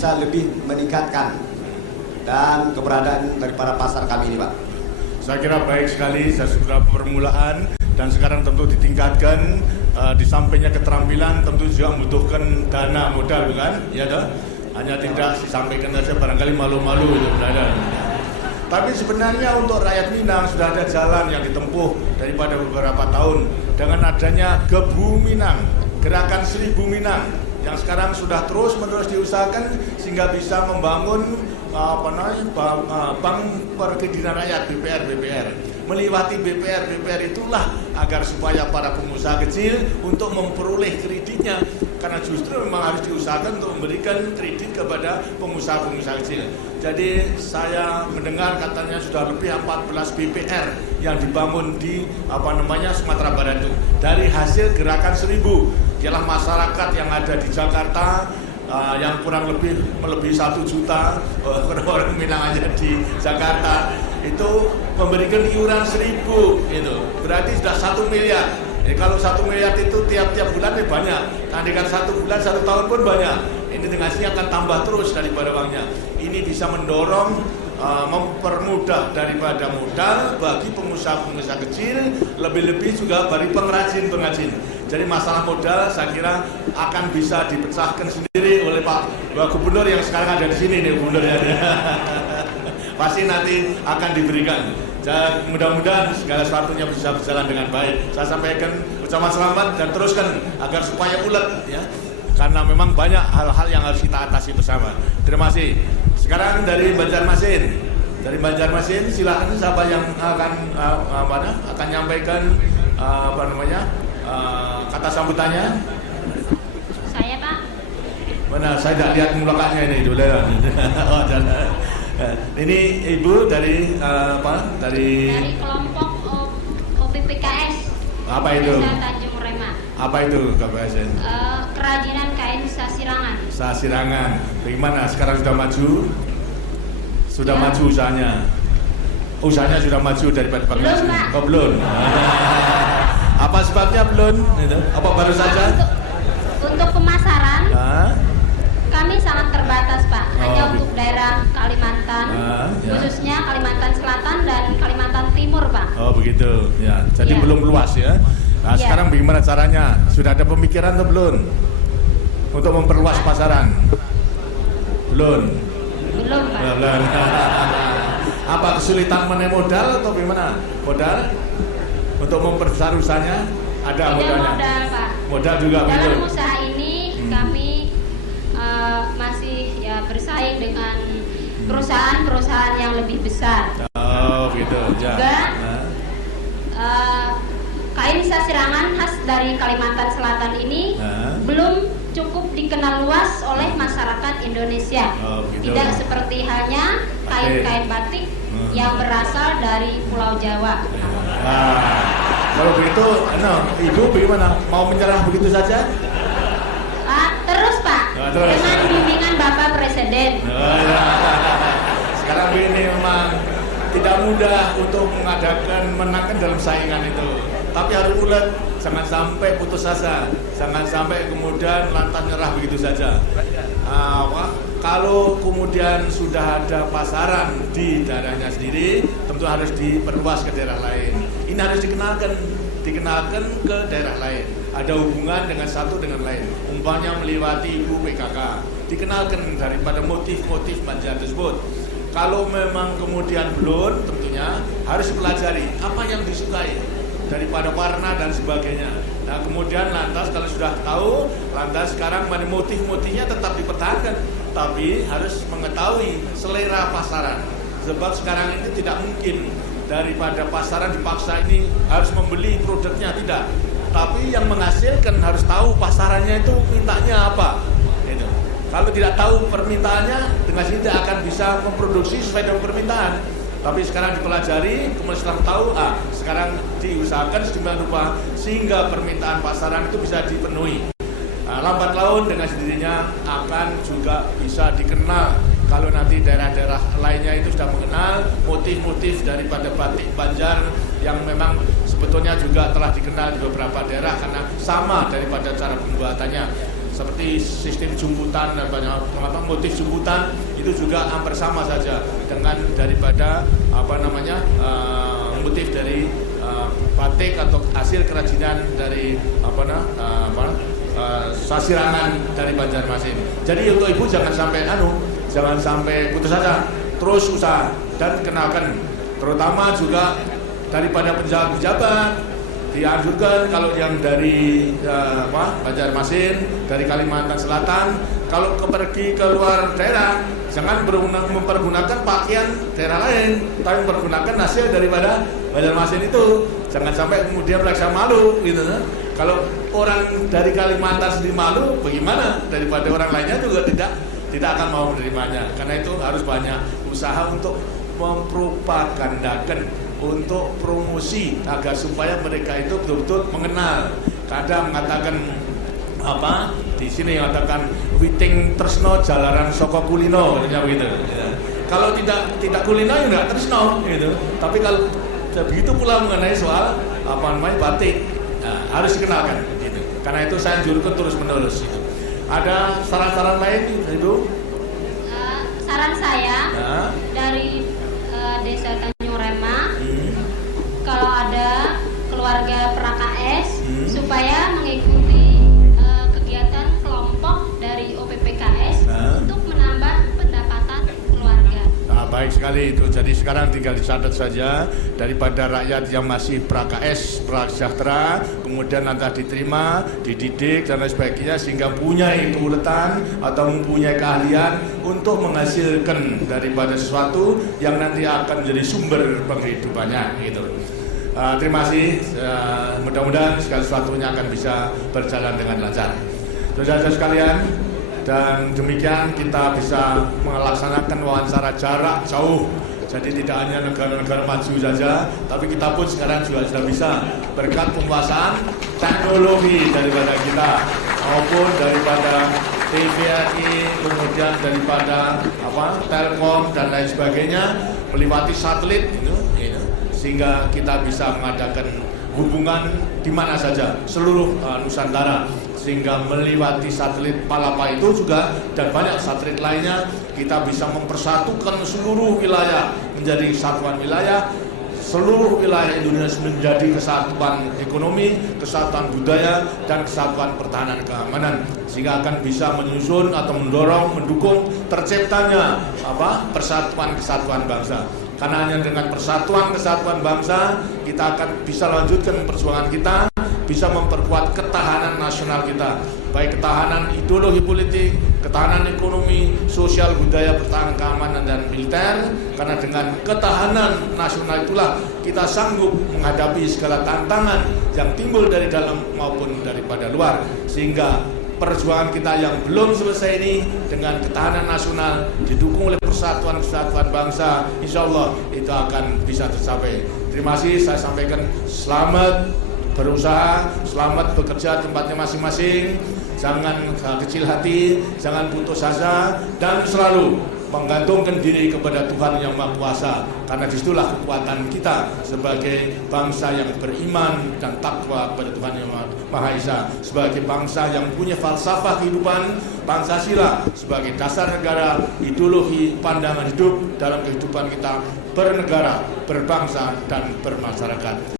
bisa lebih meningkatkan dan keberadaan daripada pasar kami ini, Pak? Saya kira baik sekali, saya sudah permulaan dan sekarang tentu ditingkatkan. Di sampingnya keterampilan tentu juga membutuhkan dana modal, bukan? Ya toh? Hanya tidak disampaikan saja, barangkali malu-malu itu berada. Tapi sebenarnya untuk rakyat Minang sudah ada jalan yang ditempuh daripada beberapa tahun dengan adanya Gebu Minang, Gerakan 1000 Minang yang sekarang sudah terus-menerus diusahakan sehingga bisa membangun Bank Perkreditan Rakyat BPR. Melewati BPR itulah agar supaya para pengusaha kecil untuk memperoleh kreditnya, karena justru memang harus diusahakan untuk memberikan kredit kepada pengusaha-pengusaha kecil. Jadi saya mendengar katanya sudah lebih 14 BPR yang dibangun di Sumatera Barat itu dari hasil gerakan 1000. Ialah masyarakat yang ada di Jakarta yang kurang lebih melebihi 1 juta orang Minang aja di Jakarta itu memberikan iuran 1000 itu berarti sudah 1 miliar. Kalau 1 miliar itu tiap-tiap bulan banyak, tandingkan 1 bulan 1 tahun pun banyak. Ini dengan sini akan tambah terus daripada uangnya. Ini bisa mendorong mempermudah daripada modal bagi pengusaha-pengusaha kecil, lebih-lebih juga bagi pengrajin-pengrajin. Jadi masalah modal saya kira akan bisa dipecahkan sendiri oleh Pak Gubernur yang sekarang ada di sini nih, gubernurnya. Pasti nanti akan diberikan. Dan mudah-mudahan segala sesuatunya bisa berjalan dengan baik. Saya sampaikan ucapan selamat dan teruskan agar supaya ulet ya. Karena memang banyak hal-hal yang harus kita atasi bersama. Terima kasih. Sekarang dari Banjarmasin. Dari Banjarmasin silakan siapa yang akan nyampaikan kata sambutannya. Saya, Pak. Mana saya tidak lihat mukanya ini dulu. Oh, jangan. Ini Ibu dari Dari kelompok OPPKS. Apa itu? Desa Tanjung Rema. Apa itu KPSN? Kerajinan kain Sasirangan. Sasirangan. Bagaimana? Sekarang sudah maju? Sudah Ya. maju usahanya? Usahanya sudah maju daripada Belum, Pak. Oh, belum. Apa sebabnya belum? Apa baru saja? Untuk pemasaran, Ah, kami sangat terbatas, Pak. Hanya Oh. untuk daerah Kalimantan, Ya. khususnya Kalimantan Selatan dan Kalimantan Timur, Pak. Oh begitu, ya. Jadi Ya. belum luas ya. Nah, Ya. sekarang bagaimana caranya? Sudah ada pemikiran atau belum? Untuk memperluas pasaran? Belum. Belum, Pak. Belum. Apa kesulitan menaik modal atau bagaimana? Modal? Untuk memperbesar usahanya? Ada Tidak modalnya? modal, Pak. Modal juga Dalam belum. usaha ini kami masih ya bersaing dengan perusahaan-perusahaan yang lebih besar. Oh gitu. Ya. Juga Nah, kain Sasirangan khas dari Kalimantan Selatan ini Nah. belum cukup dikenal luas oleh masyarakat Indonesia. Oh, begitu. Tidak seperti halnya kain-kain batik yang berasal dari Pulau Jawa. Nah, kalau begitu, Ibu bagaimana? Mau menyerah begitu saja? Terus, Pak, Terus. dengan bimbingan Bapak Presiden. Oh, ya. Sekarang ini memang tidak mudah untuk menangkan dalam saingan itu. Tapi harus ulet, jangan sampai putus asa, jangan sampai kemudian lantas nyerah begitu saja. Kalau kemudian sudah ada pasaran di daerahnya sendiri, tentu harus diperluas ke daerah lain. Ini harus dikenalkan ke daerah lain. Ada hubungan dengan satu dengan lain. Umpamanya melewati Ibu PKK, dikenalkan daripada motif-motif Banjar tersebut. Kalau memang kemudian belum, tentunya harus dipelajari apa yang disukai daripada warna dan sebagainya. Nah kemudian lantas kalau sudah tahu, lantas sekarang motif-motifnya tetap dipertahankan, tapi harus mengetahui selera pasaran. Sebab sekarang ini tidak mungkin daripada pasaran dipaksa ini harus membeli produknya, tidak. Tapi yang menghasilkan harus tahu pasarannya itu mintanya apa. Gitu. Kalau tidak tahu permintaannya, dengan sini tidak akan bisa memproduksi sesuai dengan permintaan. Tapi sekarang dipelajari, kemudian setelah tahu, sekarang diusahakan sedemikian rupa sehingga permintaan pasaran itu bisa dipenuhi. Lambat laun dengan sendirinya akan juga bisa dikenal. Kalau nanti daerah-daerah lainnya itu sudah mengenal motif-motif daripada batik Banjar yang memang sebetulnya juga telah dikenal di beberapa daerah karena sama daripada cara pembuatannya. seperti sistem jumputan dan banyak motif jumputan itu juga hampir sama saja dengan daripada motif dari batik atau hasil kerajinan dari sasirangan dari Banjarmasin. Jadi untuk ibu jangan sampai putus asa, terus usaha dan kenalkan, terutama juga daripada pejabat dianjurkan kalau yang dari Banjarmasin, dari Kalimantan Selatan, kalau pergi ke luar daerah jangan mempergunakan pakaian daerah lain, tapi mempergunakan hasil daripada Banjarmasin itu. Jangan sampai kemudian merasa malu gitu. Kalau orang dari Kalimantan sendiri malu, bagaimana daripada orang lainnya juga tidak akan mau menerimanya. Karena itu harus banyak usaha untuk mempropagandakan, untuk promosi agar supaya mereka itu betul-betul mengenal. Kadang mengatakan di sini mengatakan witing tresno jalaran soko kulino begitu. Kalau tidak kulino ya enggak tresno gitu. Tapi kalau begitu pula mengenai soal batik, harus dikenalkan gitu. Karena itu saya anjurkan terus-menerus gitu. Ada saran-saran lain Ibu? Saran saya dari Desa Tanjung Rema, kalau ada keluarga pra-KS supaya mengikuti kegiatan kelompok dari OPPKS untuk menambah pendapatan keluarga. Baik sekali itu. Jadi sekarang tinggal dicatat saja daripada rakyat yang masih pra-KS, prasejahtera, kemudian nanti diterima, dididik dan lain sebagainya sehingga punya keuletan atau mempunyai keahlian untuk menghasilkan daripada sesuatu yang nanti akan menjadi sumber penghidupannya gitu. Terima kasih. Mudah-mudahan segala sesuatunya akan bisa berjalan dengan lancar. Saudara-saudara sekalian, dan demikian kita bisa melaksanakan wawancara jarak jauh. Jadi tidak hanya negara-negara maju saja, tapi kita pun sekarang juga sudah bisa berkat penguasaan teknologi daripada kita maupun daripada TVRI, kemudian daripada Telkom dan lain sebagainya melewati satelit gitu, sehingga kita bisa mengadakan hubungan di mana saja seluruh Nusantara, sehingga melewati satelit Palapa itu juga dan banyak satelit lainnya kita bisa mempersatukan seluruh wilayah menjadi satuan wilayah, seluruh wilayah Indonesia menjadi kesatuan ekonomi, kesatuan budaya dan kesatuan pertahanan keamanan, sehingga akan bisa menyusun atau mendorong, mendukung terciptanya persatuan kesatuan bangsa. Karena hanya dengan persatuan kesatuan bangsa kita akan bisa lanjutkan perjuangan kita, bisa memperkuat ketahanan nasional kita, baik ketahanan ideologi politik, ketahanan ekonomi, sosial, budaya, pertahanan keamanan dan militer. Karena dengan ketahanan nasional itulah kita sanggup menghadapi segala tantangan yang timbul dari dalam maupun daripada luar, sehingga perjuangan kita yang belum selesai ini dengan ketahanan nasional didukung oleh persatuan kesatuan bangsa, insya Allah itu akan bisa tercapai. Terima kasih, saya sampaikan selamat berusaha, selamat bekerja tempatnya masing-masing, jangan kecil hati, jangan putus asa, dan selalu menggantungkan diri kepada Tuhan Yang Maha Kuasa, karena disitulah kekuatan kita sebagai bangsa yang beriman dan takwa kepada Tuhan Yang Maha Esa, sebagai bangsa yang punya falsafah kehidupan Pancasila sebagai dasar negara, ideologi, pandangan hidup dalam kehidupan kita bernegara, berbangsa dan bermasyarakat.